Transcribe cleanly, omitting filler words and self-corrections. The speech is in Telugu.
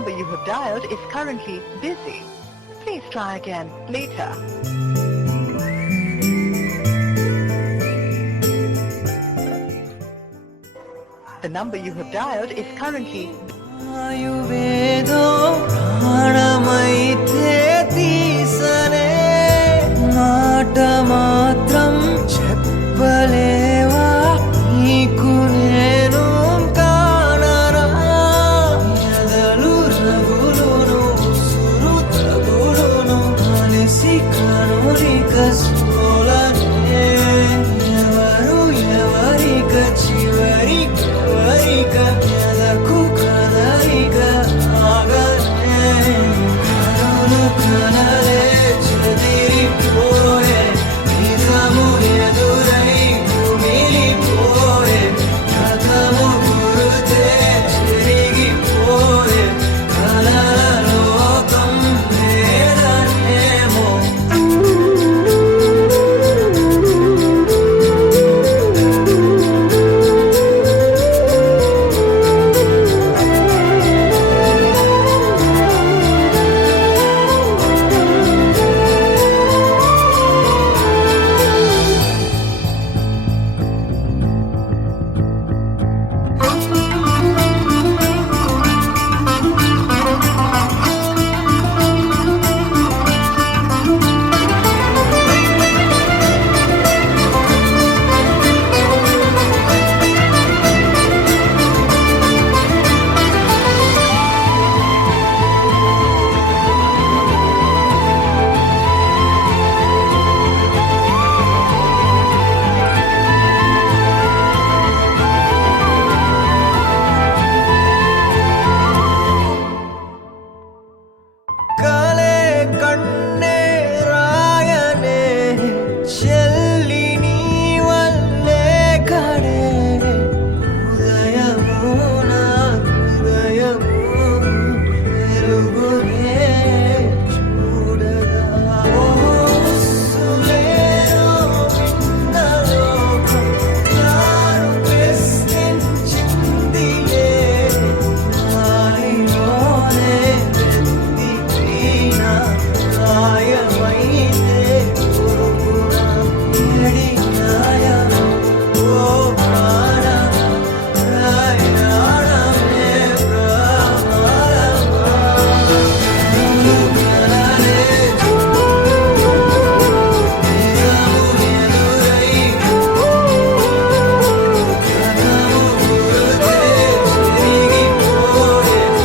number you have dialed is currently busy. Please try again later. The number you have dialed is currently ఆయువేదో ప్రాణమైతే తీసనే మాట మాత్రం చెప్పలేవా నీకు నేను కానరా ఎదలు రగులును ఉసురు తగులును కలిసి కనురిక సోలనే ఎవరు ఎవరిక చివరికెవరిక ఎదకు కదలిక ఆగనే కనులు కనలే చెదిరిపోయే నిజము ఎదురై కుమిలిపోయే గతము గురుతే చెరిగిపోయే కలల లోకం లేదనేమో కలే కన్నే రాయనే చెల్లి నీ వల్లే కడే ఉదయము నా హృదయము వెలుగునే చూడగా ఓ సులేరో విన్నలోకం నాను ప్రశ్నించిందిలే నాలోనే గాయమైతే